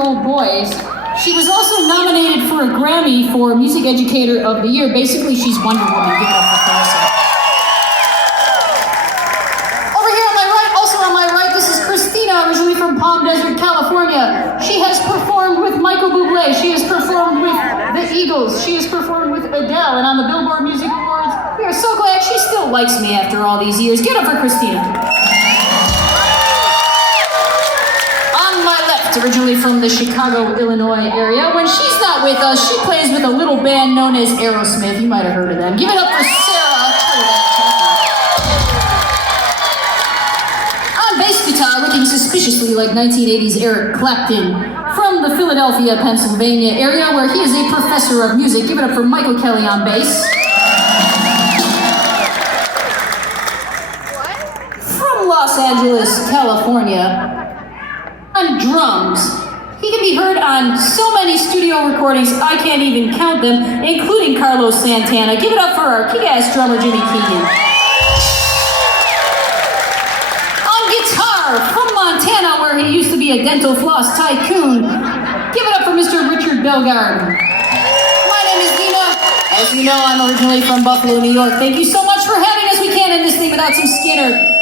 8-year-old boys. She was also nominated for a Grammy for Music Educator of the Year. Basically, she's Wonder Woman. Give it up for Clarissa. Over here on my right, also on my right, this is Christina, originally from Palm Desert, California. She has performed with Michael Bublé. She has performed with the Eagles. She has performed with Adele. And on the Billboard Music Awards, we are so glad she still likes me after all these years. Get up for Christina. Originally from the Chicago, Illinois area. When she's not with us, she plays with a little band known as Aerosmith. You might have heard of them. Give it up for Sarah. On bass guitar, looking suspiciously like 1980s Eric Clapton, from the Philadelphia, Pennsylvania area, where he is a professor of music. Give it up for Michael Kelly on bass. From Los Angeles, California, on drums. He can be heard on so many studio recordings, I can't even count them, including Carlos Santana. Give it up for our kick-ass drummer, Jimmy Keegan. On guitar, from Montana, where he used to be a dental floss tycoon, give it up for Mr. Richard Belgard. My name is Dina. As you know, I'm originally from Buffalo, New York. Thank you so much for having us. We can't end this thing without some Skinner.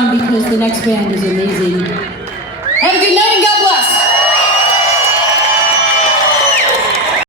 around because the next band is amazing. Have a good night.